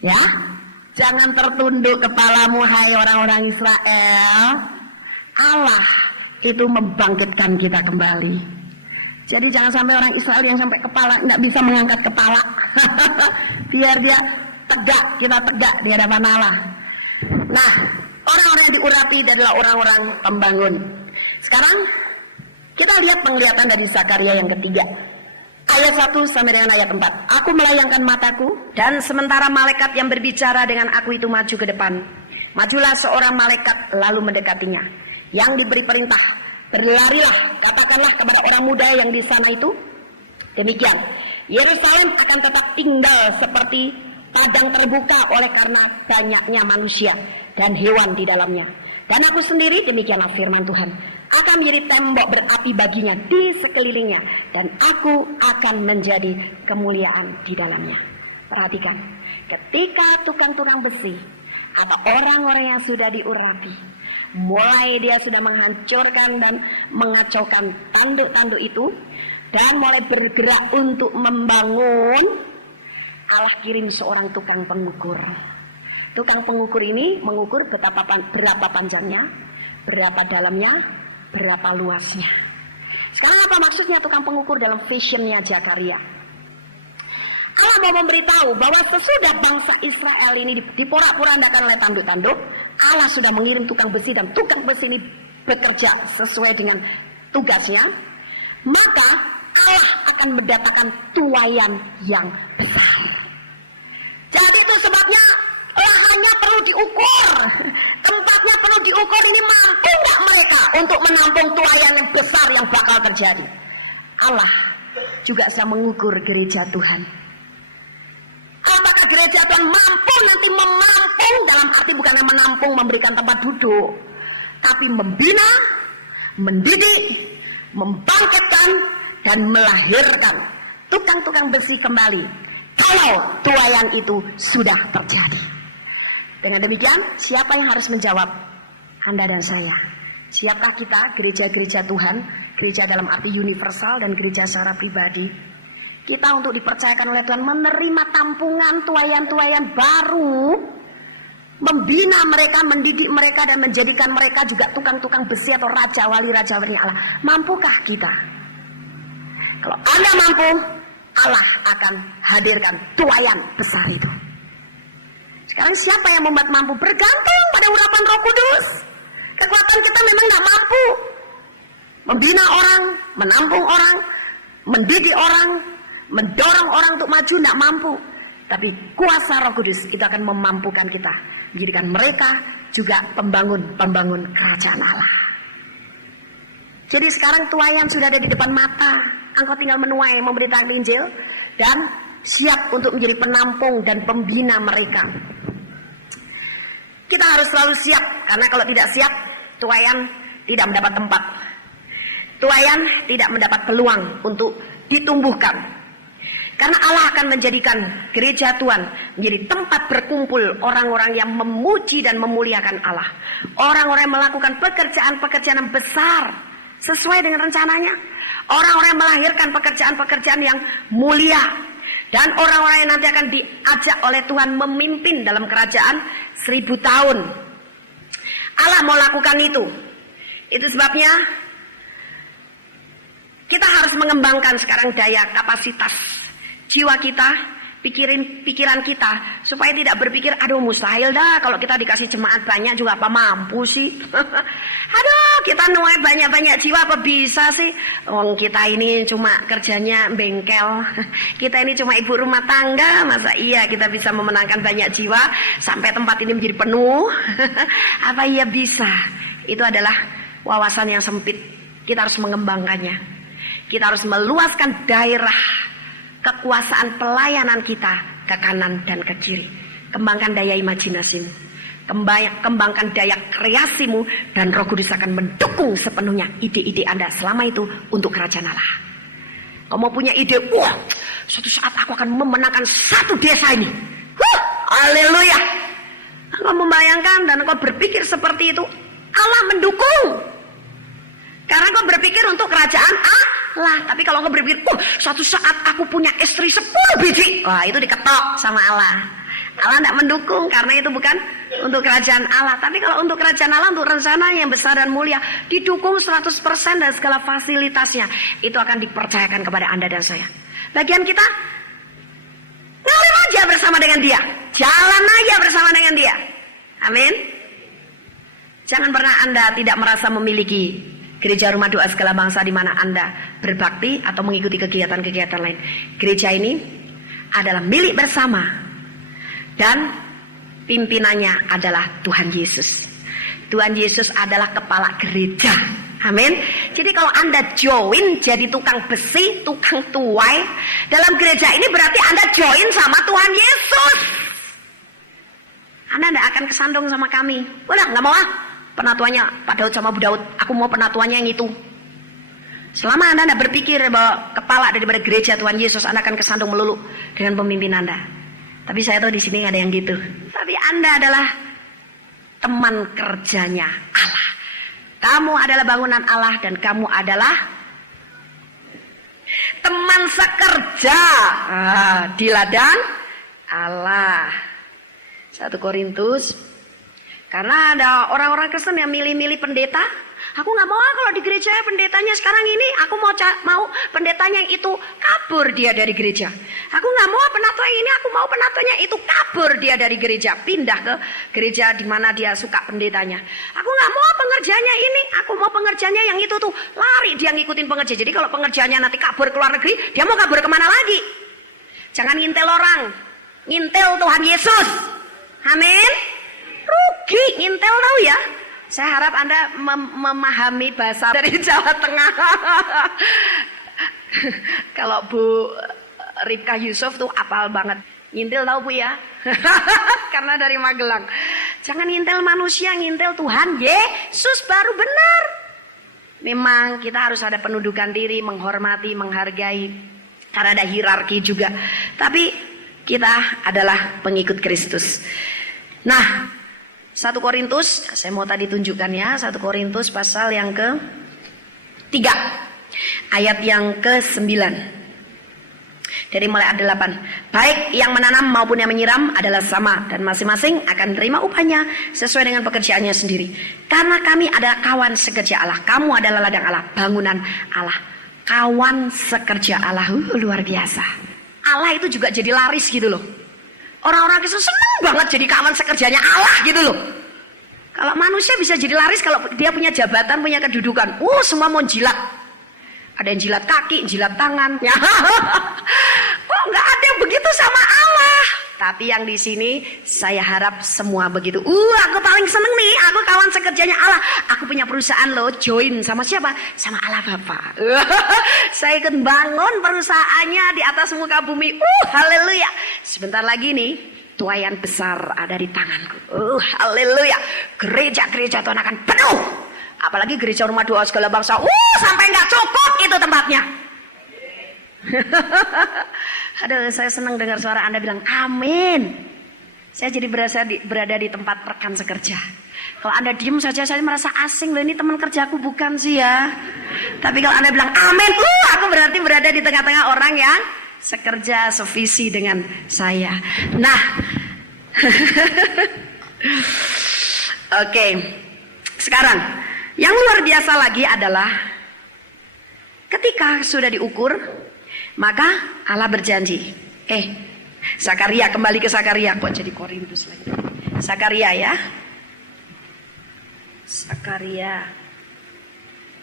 Ya, jangan tertunduk kepalamu hai orang-orang Israel. Allah itu membangkitkan kita kembali. Jadi jangan sampai orang Israel yang sampai kepala tidak bisa mengangkat kepala. Biar dia tegak, kita tegak di hadapan Allah. Nah, orang-orang yang diurapi adalah orang-orang pembangun. Sekarang kita lihat penglihatan dari Zakaria yang ketiga. Ayat 1 sampai dengan ayat 4. Aku melayangkan mataku dan sementara malaikat yang berbicara dengan aku itu maju ke depan. Majulah seorang malaikat lalu mendekatinya. Yang diberi perintah, berlarilah, katakanlah kepada orang muda yang di sana itu, demikian, Yerusalem akan tetap tinggal seperti padang terbuka oleh karena banyaknya manusia dan hewan di dalamnya. Dan aku sendiri, demikianlah firman Tuhan, akan menjadi tembok berapi baginya di sekelilingnya, dan aku akan menjadi kemuliaan di dalamnya. Perhatikan, ketika tukang-tukang besi atau orang-orang yang sudah diurapi, mulai dia sudah menghancurkan dan mengacaukan tanduk-tanduk itu dan mulai bergerak untuk membangun, Allah kirim seorang tukang pengukur. Tukang pengukur ini mengukur berapa panjangnya, berapa dalamnya, berapa luasnya. Sekarang apa maksudnya tukang pengukur dalam visionnya Zakaria? Allah mau memberitahu bahwa sesudah bangsa Israel ini diporak-porandakan oleh tanduk-tanduk, Allah sudah mengirim tukang besi dan tukang besi ini bekerja sesuai dengan tugasnya, maka Allah akan mendatangkan tuaian yang besar. Jadi itu sebabnya lahannya perlu diukur, tempatnya perlu diukur, ini mampu nggak mereka untuk menampung tuaian yang besar yang bakal terjadi. Allah juga sedang mengukur gereja Tuhan. Apakah gereja Tuhan mampu nanti menampung, dalam arti bukan menampung memberikan tempat duduk, tapi membina, mendidik, membangkitkan, dan melahirkan tukang-tukang besi kembali kalau tuaian itu sudah terjadi. Dengan demikian, siapa yang harus menjawab? Anda dan saya. Siapkah kita, gereja-gereja Tuhan, gereja dalam arti universal dan gereja secara pribadi? Kita untuk dipercayakan oleh Tuhan menerima tampungan tuaian-tuaian baru, membina mereka, mendidik mereka, dan menjadikan mereka juga tukang-tukang besi atau raja wali Allah. Mampukah kita? Kalau Anda mampu, Allah akan hadirkan tuaian besar itu. Sekarang siapa yang membuat mampu? Bergantung pada urapan Roh Kudus. Kekuatan kita memang tidak mampu membina orang, menampung orang, mendidik orang, mendorong orang untuk maju, tidak mampu. Tapi kuasa Roh Kudus itu akan memampukan kita, menjadikan mereka juga pembangun kerajaan Allah. Jadi sekarang tuaian sudah ada di depan mata. Engkau tinggal menuai, memberitakan Injil, dan siap untuk menjadi penampung dan pembina mereka. Kita harus selalu siap, karena kalau tidak siap, tuaian tidak mendapat tempat. Tuaian tidak mendapat peluang untuk ditumbuhkan. Karena Allah akan menjadikan gereja Tuhan menjadi tempat berkumpul orang-orang yang memuji dan memuliakan Allah. Orang-orang yang melakukan pekerjaan-pekerjaan yang besar sesuai dengan rencananya. Orang-orang yang melahirkan pekerjaan-pekerjaan yang mulia. Dan orang-orang yang nanti akan diajak oleh Tuhan memimpin dalam kerajaan 1000 tahun. Allah mau lakukan itu. Itu sebabnya kita harus mengembangkan sekarang daya kapasitas jiwa kita, pikiran kita, supaya tidak berpikir, aduh mustahil dah kalau kita dikasih jemaat banyak juga apa mampu sih. Aduh kita nuai banyak-banyak jiwa apa bisa sih. Kita ini cuma kerjanya bengkel, kita ini cuma ibu rumah tangga, masa iya kita bisa memenangkan banyak jiwa sampai tempat ini menjadi penuh. Apa iya bisa? Itu adalah wawasan yang sempit. Kita harus mengembangkannya. Kita harus meluaskan daerah kekuasaan pelayanan kita ke kanan dan ke kiri. Kembangkan daya imajinasimu, kembangkan daya kreasimu, dan Roh Kudus akan mendukung sepenuhnya ide-ide Anda selama itu untuk kerajaan Allah. Kau mau punya ide, wah, suatu saat aku akan memenangkan satu desa ini. Haleluya. Kau membayangkan dan kau berpikir seperti itu, Allah mendukung. Karena kau berpikir untuk kerajaan Allah. Tapi kalau kau berpikir, suatu saat aku punya istri 10 biji, wah, itu diketok sama Allah. Allah tidak mendukung karena itu bukan untuk kerajaan Allah. Tapi kalau untuk kerajaan Allah, untuk rencana yang besar dan mulia, didukung 100% dan segala fasilitasnya, itu akan dipercayakan kepada Anda dan saya. Bagian kita, ngalir aja bersama dengan dia, jalan aja bersama dengan dia. Amin. Jangan pernah Anda tidak merasa memiliki gereja rumah doa segala bangsa di mana Anda berbakti atau mengikuti kegiatan-kegiatan lain. Gereja ini adalah milik bersama dan pimpinannya adalah Tuhan Yesus. Tuhan Yesus adalah kepala gereja. Amin. Jadi kalau Anda join jadi tukang besi, tukang tuai dalam gereja ini, berarti Anda join sama Tuhan Yesus. Anda tidak akan kesandung sama kami. Udah, nggak mau penatuannya Pak Daud sama Bu Daud. Aku mau penatuannya yang itu. Selama Anda tidak berpikir bahwa kepala daripada gereja Tuhan Yesus, Anda akan kesandung melulu dengan pemimpin Anda. Tapi saya tahu di sini nggak ada yang gitu. Tapi Anda adalah teman kerjanya Allah. Kamu adalah bangunan Allah dan kamu adalah teman sekerja di ladang Allah. 1 Korintus. Karena ada orang-orang Kristen yang milih-milih pendeta. Aku nggak mau kalau di gereja pendetanya sekarang ini, aku mau pendetanya yang itu kabur dia dari gereja. Aku nggak mau penatua yang ini, aku mau penatuanya itu kabur dia dari gereja, pindah ke gereja di mana dia suka pendetanya. Aku nggak mau pengerjanya ini, aku mau pengerjanya yang itu tuh, lari dia ngikutin pengerja. Jadi kalau pengerjanya nanti kabur ke luar negeri, dia mau kabur kemana lagi? Jangan ngintel orang, ngintel Tuhan Yesus. Amin. Rugi ngintel, tahu ya. Saya harap Anda memahami bahasa dari Jawa Tengah. Kalau Bu Ripka Yusuf tuh apal banget. Ngintil tahu Bu ya? Karena dari Magelang. Jangan ngintel manusia, ngintel Tuhan Yesus baru benar. Memang kita harus ada penundukan diri, menghormati, menghargai. Karena ada hierarki juga. Tapi kita adalah pengikut Kristus. Nah, 1 Korintus, saya mau tadi tunjukkan ya, 1 Korintus pasal yang ke-3 ayat yang ke-9. Dari mulai ayat 8. Baik yang menanam maupun yang menyiram adalah sama, dan masing-masing akan menerima upahnya sesuai dengan pekerjaannya sendiri. Karena kami adalah kawan sekerja Allah, kamu adalah ladang Allah, bangunan Allah. Kawan sekerja Allah, luar biasa. Allah itu juga jadi laris gitu loh. Orang-orang Kristen senang banget jadi kawan sekerjanya Allah gitu loh. Kalau manusia bisa jadi laris kalau dia punya jabatan, punya kedudukan. Semua mau jilat. Ada yang jilat kaki, jilat tangan. Ya. Kok nggak ada yang begitu sama Allah? Tapi yang di sini saya harap semua begitu. Aku paling seneng nih, aku kawan sekerjanya Allah. Aku punya perusahaan loh, join sama siapa? Sama Allah Bapa. Saya ikut bangun perusahaannya di atas muka bumi. Haleluya. Sebentar lagi nih, tuaian besar ada di tanganku. Haleluya. Gereja-gereja Tuhan akan penuh. Apalagi gereja rumah doa segala bangsa. Sampai nggak cukup itu tempatnya. Aduh, saya senang dengar suara Anda bilang amin. Saya jadi berada di tempat rekan sekerja. Kalau Anda diem saja, saya merasa asing loh, ini teman kerjaku bukan sih ya. Tapi kalau Anda bilang amin, aku berarti berada di tengah-tengah orang yang sekerja, sevisi dengan saya. Nah, oke. Sekarang, yang luar biasa lagi adalah ketika sudah diukur, maka Allah berjanji. Zakaria, kembali ke Zakaria. Kok jadi Korintus lagi? Zakaria ya. Zakaria.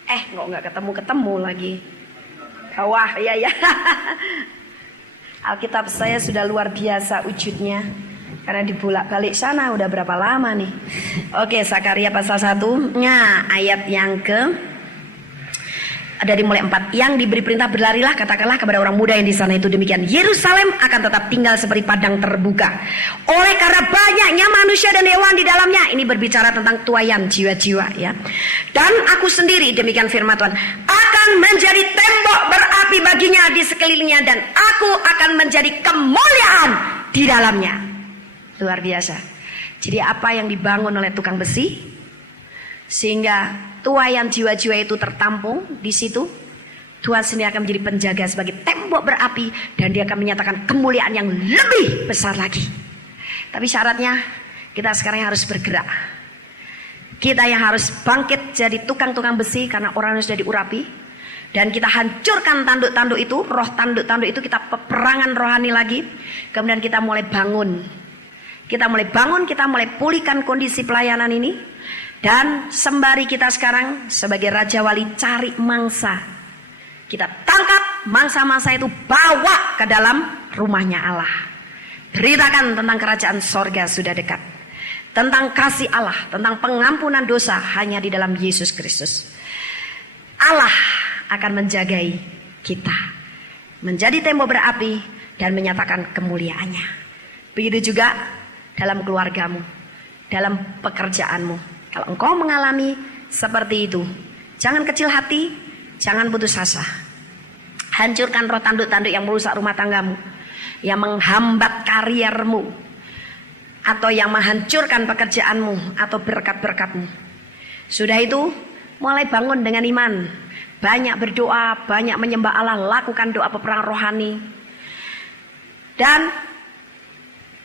Kok nggak ketemu lagi? Wah, ya. Alkitab saya sudah luar biasa wujudnya. Karena dibolak-balik sana udah berapa lama nih. Oke, Zakaria pasal 1-nya ayat yang ke dari mulai 4, yang diberi perintah berlarilah, katakanlah kepada orang muda yang di sana itu demikian, Yerusalem akan tetap tinggal seperti padang terbuka oleh karena banyaknya manusia dan hewan di dalamnya. Ini berbicara tentang tuaian jiwa-jiwa ya. Dan aku sendiri, demikian firman Tuhan, akan menjadi tembok berapi baginya di sekelilingnya, dan aku akan menjadi kemuliaan di dalamnya. Luar biasa. Jadi apa yang dibangun oleh tukang besi sehingga tuaian jiwa-jiwa itu tertampung di situ, Tuhan sendiri akan menjadi penjaga sebagai tembok berapi, dan dia akan menyatakan kemuliaan yang lebih besar lagi. Tapi syaratnya kita sekarang harus bergerak. Kita yang harus bangkit jadi tukang-tukang besi karena orang yang sudah diurapi, dan kita hancurkan tanduk-tanduk itu, roh tanduk-tanduk itu, kita peperangan rohani lagi. Kemudian kita mulai bangun. Kita mulai pulihkan kondisi pelayanan ini. Dan sembari kita sekarang sebagai Raja Wali cari mangsa, kita tangkap mangsa-mangsa itu, bawa ke dalam rumahnya Allah. Beritakan tentang kerajaan sorga sudah dekat, tentang kasih Allah, tentang pengampunan dosa hanya di dalam Yesus Kristus. Allah akan menjagai kita menjadi tembok berapi dan menyatakan kemuliaannya. Begitu juga dalam keluargamu, dalam pekerjaanmu. Kalau engkau mengalami seperti itu, jangan kecil hati, jangan putus asa. Hancurkan roh tanduk-tanduk yang merusak rumah tanggamu, yang menghambat kariermu, atau yang menghancurkan pekerjaanmu atau berkat-berkatmu. Sudah itu, mulai bangun dengan iman. Banyak berdoa, banyak menyembah Allah, lakukan doa peperangan rohani. Dan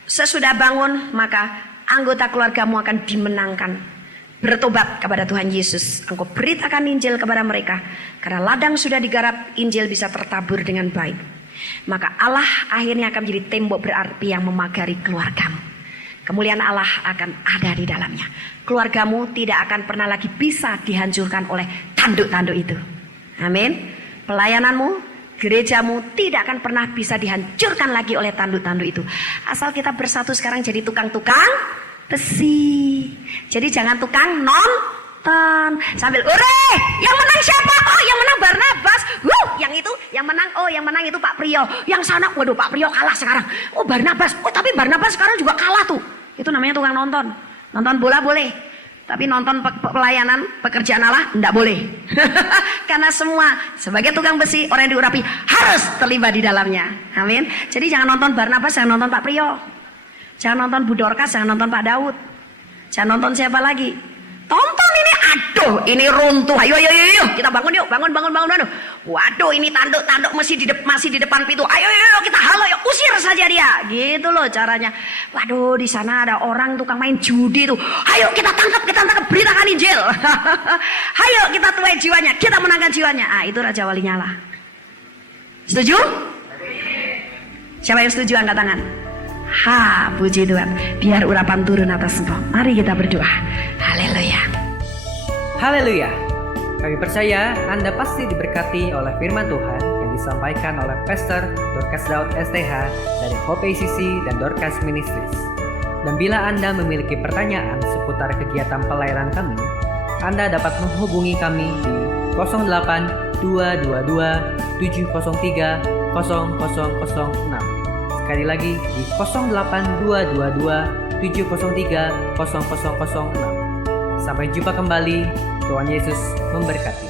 sesudah bangun, maka anggota keluargamu akan dimenangkan. Bertobat kepada Tuhan Yesus. Engkau beritakan Injil kepada mereka. Karena ladang sudah digarap, Injil bisa tertabur dengan baik. Maka Allah akhirnya akan menjadi tembok berapi yang memagari keluargamu. Kemuliaan Allah akan ada di dalamnya. Keluargamu tidak akan pernah lagi bisa dihancurkan oleh tanduk-tanduk itu. Amin. Pelayananmu, gerejamu tidak akan pernah bisa dihancurkan lagi oleh tanduk-tanduk itu. Asal kita bersatu sekarang jadi tukang-tukang besi. Jadi jangan tukang nonton sambil ure, yang menang siapa? Oh, yang menang Barnabas. Yang itu yang menang, oh yang menang itu Pak Priyo. Yang sana, waduh Pak Priyo kalah sekarang. Oh Barnabas, oh tapi Barnabas sekarang juga kalah tuh. Itu namanya tukang nonton. Nonton bola boleh, tapi nonton pelayanan pekerjaan Allah enggak boleh. Karena semua sebagai tukang besi, orang yang diurapi harus terlibat di dalamnya. Amin. Jadi jangan nonton Barnabas, jangan nonton Pak Priyo. Jangan nonton Bu Dorcas, jangan nonton Pak Daud. Jangan nonton siapa lagi. Tonton ini, aduh, ini runtuh. Ayo, kita bangun yuk, bangun. Waduh, ini tanduk-tanduk masih di depan pintu. Ayo, kita halau yuk, usir saja dia. Gitu loh caranya. Waduh, di sana ada orang tukang main judi tuh. Ayo kita tangkap, beritakan Injil. Ayo kita tuai jiwanya, kita menangkan jiwanya. Ah, itu Raja Walinya Allah. Setuju? Siapa yang setuju angkat tangan? Puji Tuhan. Biar urapan turun atas engkau. Mari kita berdoa. Haleluya. Haleluya. Kami percaya Anda pasti diberkati oleh firman Tuhan yang disampaikan oleh Pastor Dorcas Daud STH dari Hope ACC dan Dorcas Ministries. Dan bila Anda memiliki pertanyaan seputar kegiatan pelayanan kami, Anda dapat menghubungi kami di 08 222 703 0006. Sekali lagi di 08222 703 0006. Sampai jumpa kembali. Tuhan Yesus memberkati.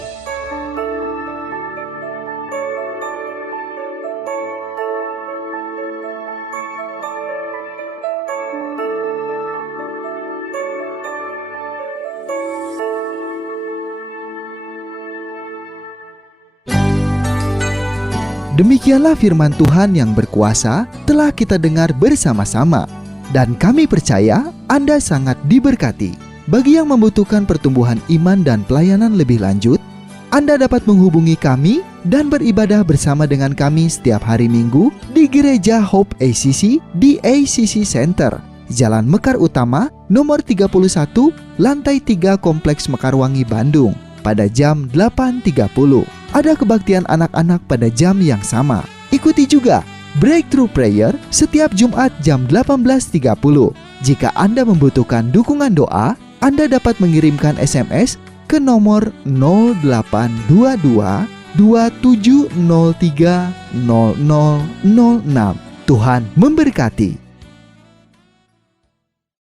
Demikianlah firman Tuhan yang berkuasa telah kita dengar bersama-sama. Dan kami percaya Anda sangat diberkati. Bagi yang membutuhkan pertumbuhan iman dan pelayanan lebih lanjut, Anda dapat menghubungi kami dan beribadah bersama dengan kami setiap hari Minggu di Gereja Hope ACC di ACC Center, Jalan Mekar Utama, nomor 31, lantai 3 Kompleks Mekarwangi, Bandung, pada jam 8.30. Ada kebaktian anak-anak pada jam yang sama. Ikuti juga Breakthrough Prayer setiap Jumat jam 18.30. Jika Anda membutuhkan dukungan doa, Anda dapat mengirimkan SMS ke nomor 0822 27030006. Tuhan memberkati.